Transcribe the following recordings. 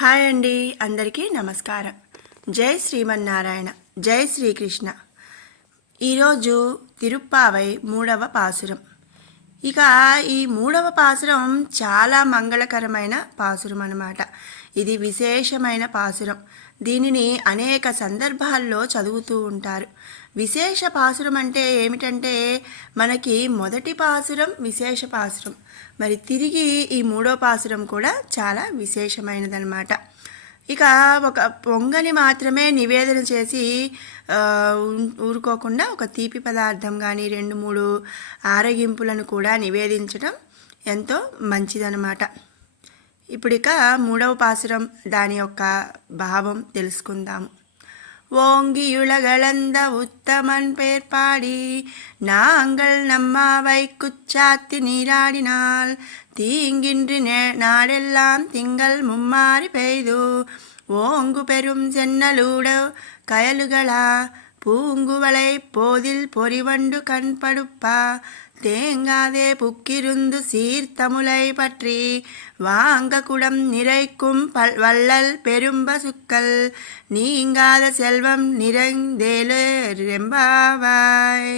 Hi అండి, అందరికీ నమస్కారం. జై శ్రీమన్నారాయణ, జై శ్రీకృష్ణ. ఈరోజు తిరుప్పావై 3వ పాసురం. ఇక ఈ 3వ పాసురం చాలా మంగళకరమైన పాసురం అన్నమాట. ఇది విశేషమైన పాసురం. దీనిని అనేక సందర్భాల్లో చదువుతూ ఉంటారు. విశేష పాసురం అంటే ఏమిటంటే మనకి మొదటి పాసురం విశేష పాసురం, మరి తిరిగి ఈ 3వ పాసురం కూడా చాలా విశేషమైనదన్నమాట. ఇక ఒక పొంగని మాత్రమే నివేదన చేసి ఊరుకోకుండా ఒక తీపి పదార్థం కానీ 2-3 ఆరగింపులను కూడా నివేదించడం ఎంతో మంచిదన్నమాట. ఇప్పుడిక 3వ పాసురం దాని యొక్క భావం తెలుసుకుందాము. ஓங்கியுலகளந்த உத்தமன் பேர்பாடி நாங்கள் நம்மாவை குச்சாத்தி நீராடினால் தீங்கின்றி நாடெல்லாம் திங்கள் மும்மாறி பெய்து ஓங்கு பெரும் சென்னலூட கயலுகளா பூங்குவளை போதில் பொறிவண்டு கண்படுப்பா தேங்காதே புக்கிருந்து சீர்த்தமுலை பற்றி வாங்க குடம் நிறைக்கும் வள்ளல் பெரும்பசுக்கள் நீங்காத செல்வம் நிறைந்தேலு రెంబావాయ్.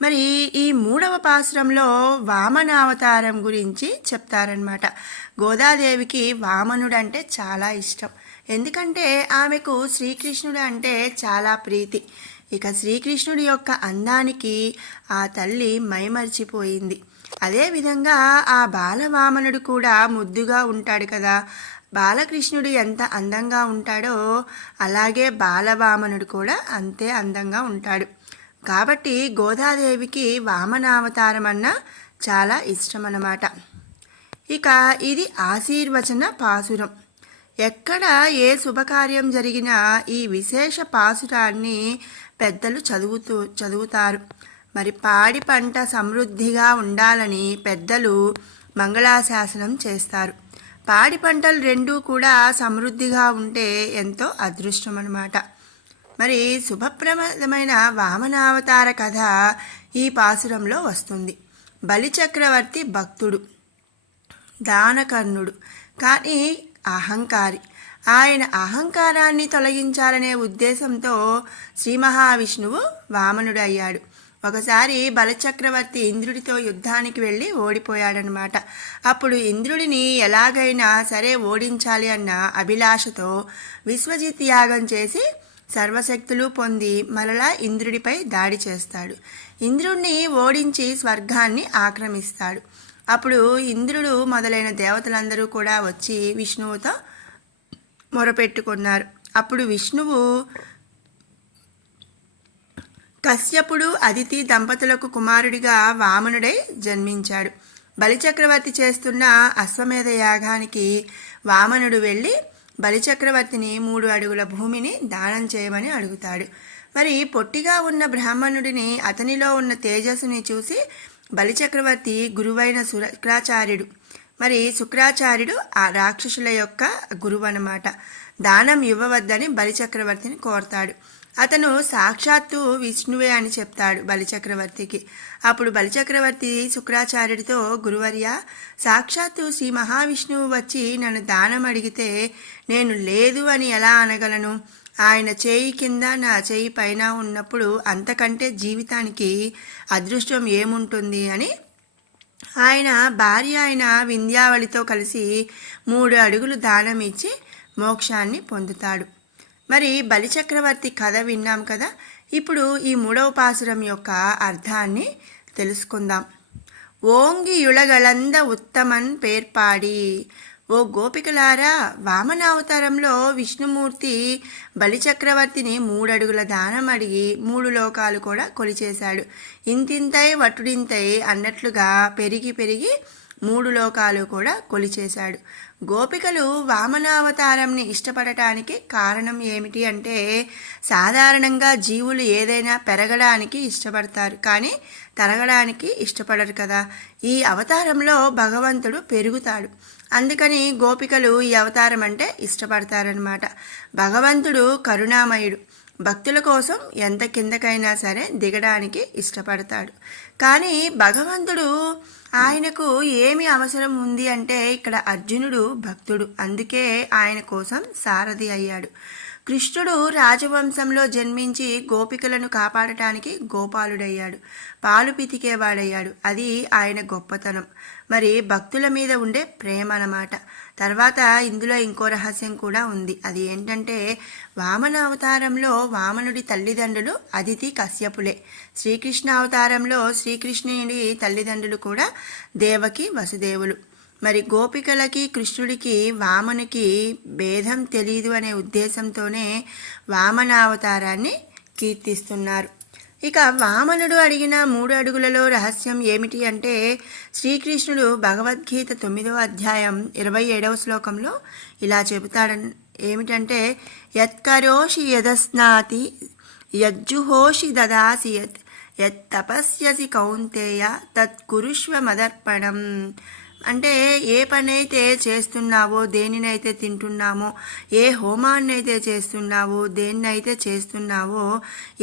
మరి ఈ 3వ పాసురంలో వామనావతారం గురించి చెప్తారనమాట. గోదాదేవికి వామనుడు అంటే చాలా ఇష్టం. ఎందుకంటే ఆమెకు శ్రీకృష్ణుడు అంటే చాలా ప్రీతి. ఇక శ్రీకృష్ణుడి యొక్క అందానికి ఆ తల్లి మైమర్చిపోయింది. అదేవిధంగా ఆ బాలవామనుడు కూడా ముద్దుగా ఉంటాడు కదా. బాలకృష్ణుడు ఎంత అందంగా ఉంటాడో అలాగే బాలవామనుడు కూడా అంతే అందంగా ఉంటాడు. కాబట్టి గోదాదేవికి వామనావతారం అన్న చాలా ఇష్టం అన్నమాట. ఇక ఇది ఆశీర్వచన పాసురం. ఎక్కడ ఏ శుభకార్యం జరిగినా ఈ విశేష పాసురాన్ని పెద్దలు చదువుతారు. మరి పాడి పంట సమృద్ధిగా ఉండాలని పెద్దలు మంగళాశాసనం చేస్తారు. పాడి పంటలు రెండూ కూడా సమృద్ధిగా ఉంటే ఎంతో అదృష్టం అన్నమాట. మరి శుభప్రదమైన వామనావతార కథ ఈ పాసురంలో వస్తుంది. బలిచక్రవర్తి భక్తుడు, దానకర్ణుడు, కానీ అహంకారి. ఆయన అహంకారాన్ని తొలగించాలనే ఉద్దేశంతో శ్రీ మహావిష్ణువు వామనుడు అయ్యాడు. ఒకసారి బలచక్రవర్తి ఇంద్రుడితో యుద్ధానికి వెళ్ళి ఓడిపోయాడనమాట. అప్పుడు ఇంద్రుడిని ఎలాగైనా సరే ఓడించాలి అన్న అభిలాషతో విశ్వజిత్ యాగం చేసి సర్వశక్తులు పొంది మరలా ఇంద్రుడిపై దాడి చేస్తాడు. ఇంద్రుడిని ఓడించి స్వర్గాన్ని ఆక్రమిస్తాడు. అప్పుడు ఇంద్రుడు మొదలైన దేవతలందరూ కూడా వచ్చి విష్ణువుతో మొరపెట్టుకున్నారు. అప్పుడు విష్ణువు కశ్యపుడు అదితి దంపతులకు కుమారుడిగా వామనుడై జన్మించాడు. బలిచక్రవర్తి చేస్తున్న అశ్వమేధ యాగానికి వామనుడు వెళ్ళి బలిచక్రవర్తిని 3 అడుగుల భూమిని దానం చేయమని అడుగుతాడు. మరి పొట్టిగా ఉన్న బ్రాహ్మణుడిని, అతనిలో ఉన్న తేజస్సుని చూసి బలిచక్రవర్తి గురువైన శుక్రాచార్యుడు, మరి శుక్రాచార్యుడు ఆ రాక్షసుల యొక్క గురువు అన్నమాట, దానం ఇవ్వవద్దని బలిచక్రవర్తిని కోరతాడు. అతను సాక్షాత్తు విష్ణువే అని చెప్తాడు బలిచక్రవర్తికి. అప్పుడు బలిచక్రవర్తి శుక్రాచార్యుడితో, గురువర్య, సాక్షాత్తు శ్రీ మహావిష్ణువు వచ్చి నన్ను దానం అడిగితే నేను లేదు అని ఎలా అనగలను? ఆయన చేయి కింద నా చేయి పైన ఉన్నప్పుడు అంతకంటే జీవితానికి అదృష్టం ఏముంటుంది అని ఆయన భార్య అయిన వింధ్యావళితో కలిసి 3 అడుగులు దానం ఇచ్చి మోక్షాన్ని పొందుతాడు. మరి బలిచక్రవర్తి కథ విన్నాం కదా. ఇప్పుడు ఈ 3వ పాసురం యొక్క అర్థాన్ని తెలుసుకుందాం. ఓంగి యుళగళంద ఉత్తమన్ పేర్పాడి. ఓ గోపికలారా, వామనావతారంలో విష్ణుమూర్తి బలిచక్రవర్తిని 3 అడుగుల దానం అడిగి 3 లోకాలు కూడా కొలిచేశాడు. ఇంతింతై వటుడింతై అన్నట్లుగా పెరిగి పెరిగి 3 లోకాలు కూడా కొలిచేశాడు. గోపికలు వామనావతారంని ఇష్టపడటానికి కారణం ఏమిటి అంటే, సాధారణంగా జీవులు ఏదైనా పెరగడానికి ఇష్టపడతారు, కానీ తరగడానికి ఇష్టపడరు కదా. ఈ అవతారంలో భగవంతుడు పెరుగుతాడు. అందుకని గోపికలు ఈ అవతారం అంటే ఇష్టపడతారనమాట. భగవంతుడు కరుణామయుడు. భక్తుల కోసం ఎంత కిందకైనా సరే దిగడానికి ఇష్టపడతాడు. కానీ భగవంతుడు ఆయనకు ఏమి అవసరం ఉంది అంటే ఇక్కడ అర్జునుడు భక్తుడు, అందుకే ఆయన కోసం సారథి అయ్యాడు. కృష్ణుడు రాజవంశంలో జన్మించి గోపికలను కాపాడటానికి గోపాలుడయ్యాడు, పాలు పితికేవాడయ్యాడు. అది ఆయన గొప్పతనం. మరి భక్తుల మీద ఉండే ప్రేమ అన్నమాట. తర్వాత ఇందులో ఇంకో రహస్యం కూడా ఉంది. అది ఏంటంటే వామన అవతారంలో వామనుడి తల్లిదండ్రులు అదితి కశ్యపులే. శ్రీకృష్ణ అవతారంలో శ్రీకృష్ణుడి తల్లిదండ్రులు కూడా దేవకి వసుదేవులు. మరి గోపికలకి కృష్ణుడికి వామనుకి భేదం తెలియదు అనే ఉద్దేశంతోనే వామనావతారాన్ని కీర్తిస్తున్నారు. ఇక వామనుడు అడిగిన 3 అడుగులలో రహస్యం ఏమిటి అంటే శ్రీకృష్ణుడు భగవద్గీత 9వ అధ్యాయం 27వ శ్లోకంలో ఇలా చెబుతాడు. ఏమిటంటే యత్కరోషి యదస్నాతి యజ్జుహోషి దదాసి యత్ తపస్యసి కౌంతేయ తత్కురుష్వ మదర్పణం. అంటే ఏ పనైతే చేస్తున్నావో, దేనినైతే తింటున్నామో, ఏ హోమాన్నైతే చేస్తున్నావో, దేన్నైతే చేస్తున్నావో,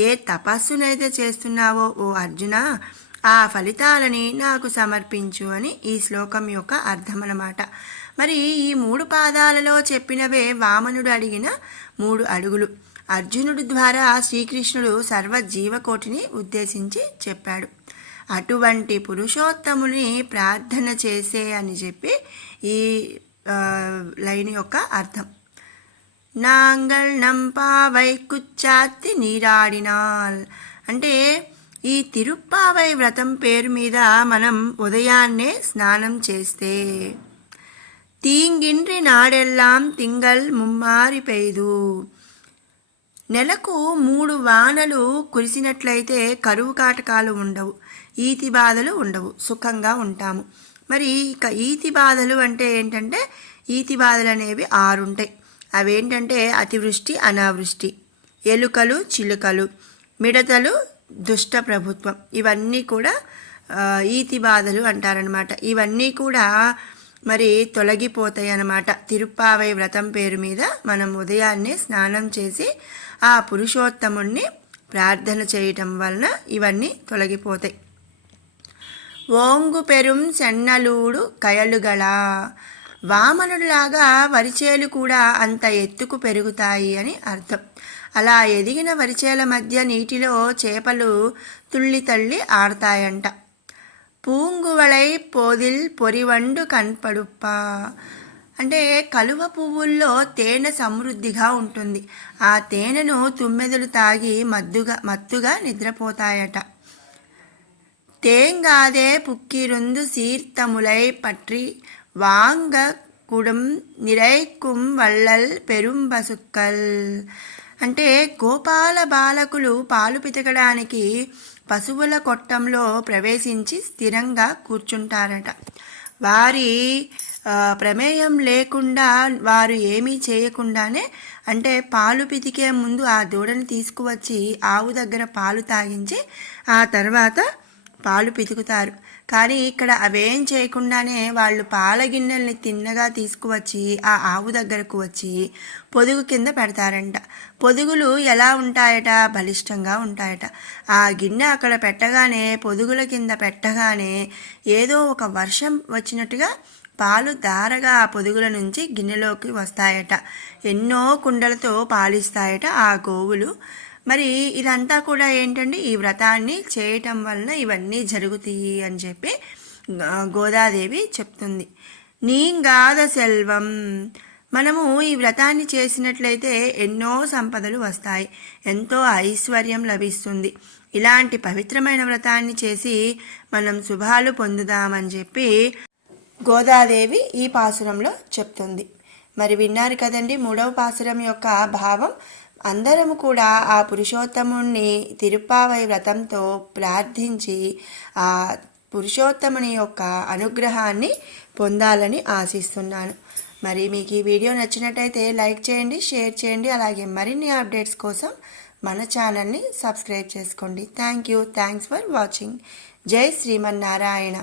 ఏ తపస్సునైతే చేస్తున్నావో ఓ అర్జున, ఆ ఫలితాలని నాకు సమర్పించు అని ఈ శ్లోకం యొక్క అర్థం అన్నమాట. మరి ఈ 3 పాదాలలో చెప్పినవే వామనుడు అడిగిన 3 అడుగులు. అర్జునుడి ద్వారా శ్రీకృష్ణుడు సర్వజీవకోటిని ఉద్దేశించి చెప్పాడు. అటువంటి పురుషోత్తముని ప్రార్థన చేసే అని చెప్పి ఈ లైన్ యొక్క అర్థం. నాంగల్ నంపావై కుచ్చాత్తి నీరాడినాల్ అంటే ఈ తిరుప్పావై వ్రతం పేరు మీద మనం ఉదయాన్నే స్నానం చేస్తే తీంగిండ్రి నాడెల్లాం తింగల్ ముమ్మారి పెయ్దు. నెలకు 3 వానలు కురిసినట్లయితే కరువు కాటకాలు ఉండవు, ఈతి బాధలు ఉండవు, సుఖంగా ఉంటాము. మరి ఇక ఈతి బాధలు అంటే ఏంటంటే ఈతి బాధలు అనేవి 6 ఉంటాయి. అవేంటంటే అతివృష్టి, అనావృష్టి, ఎలుకలు, చిలుకలు, మిడతలు, దుష్ట ప్రభుత్వం. ఇవన్నీ కూడా ఈతి బాధలు అంటారనమాట. ఇవన్నీ కూడా మరి తొలగిపోతాయి అన్నమాట. తిరుప్పావై వ్రతం పేరు మీద మనం ఉదయాన్నే స్నానం చేసి ఆ పురుషోత్తముణ్ణి ప్రార్థన చేయటం వలన ఇవన్నీ తొలగిపోతాయి. ఓంగు పెరుం చెన్నలూడు కయలుగల వామనుడిలాగా వరిచేలు కూడా అంత ఎత్తుకు పెరుగుతాయి అని అర్థం. అలా ఎదిగిన వరిచేల మధ్య నీటిలో చేపలు తుళ్ళి తల్లి ఆడతాయంట. పూంగువళై పోదిల్ పొరివండు కన్పడుప్ప అంటే కలువ పువ్వుల్లో తేనె సమృద్ధిగా ఉంటుంది. ఆ తేనెను తుమ్మెదలు తాగి మత్తుగా నిద్రపోతాయట. తేంగాదే పుక్కిరుందు సీర్తములై పట్రి వాంగ కుడం నిరైకుం వల్లల్ పెరుంబసుక్కల్ అంటే గోపాల బాలకులు పాలు పితకడానికి పశువుల కొట్టంలో ప్రవేశించి స్థిరంగా కూర్చుంటారట. వారి ప్రమేయం లేకుండా వారు ఏమీ చేయకుండానే అంటే పాలు పితికే ముందు ఆ దూడని తీసుకువచ్చి ఆవు దగ్గర పాలు తాగించి ఆ తర్వాత పాలు పితుకుతారు. కానీ ఇక్కడ అవేం చేయకుండానే వాళ్ళు పాల గిన్నెల్ని తిన్నగా తీసుకువచ్చి ఆ ఆవు దగ్గరకు వచ్చి పొదుగు కింద పెడతారంట. పొదుగులు ఎలా ఉంటాయట? బలిష్టంగా ఉంటాయట. ఆ గిన్నె అక్కడ పెట్టగానే, పొదుగుల కింద పెట్టగానే ఏదో ఒక వర్షం వచ్చినట్టుగా పాలు ధారగా ఆ పొదుగుల నుంచి గిన్నెలోకి వస్తాయట. ఎన్నో కుండలతో పాలిస్తాయట ఆ గోవులు. మరి ఇదంతా కూడా ఏంటంటే ఈ వ్రతాన్ని చేయటం వలన ఇవన్నీ జరుగుతాయి అని చెప్పి గోదాదేవి చెప్తుంది. నీంగాద సెల్వం మనము ఈ వ్రతాన్ని చేసినట్లయితే ఎన్నో సంపదలు వస్తాయి, ఎంతో ఐశ్వర్యం లభిస్తుంది. ఇలాంటి పవిత్రమైన వ్రతాన్ని చేసి మనం శుభాలు పొందుదామని చెప్పి గోదాదేవి ఈ పాసురంలో చెప్తుంది. మరి విన్నారు కదండి 3వ పాసురం యొక్క భావం. అందరము కూడా ఆ పురుషోత్తముణ్ణి తిరుప్పావై వ్రతంతో ప్రార్థించి ఆ పురుషోత్తముని యొక్క అనుగ్రహాన్ని పొందాలని ఆశిస్తున్నాను. మరి మీకు ఈ వీడియో నచ్చినట్టయితే లైక్ చేయండి, షేర్ చేయండి. అలాగే మరిన్ని అప్డేట్స్ కోసం మన ఛానల్ని సబ్స్క్రైబ్ చేసుకోండి. Thanks for watching. జై శ్రీమన్నారాయణ.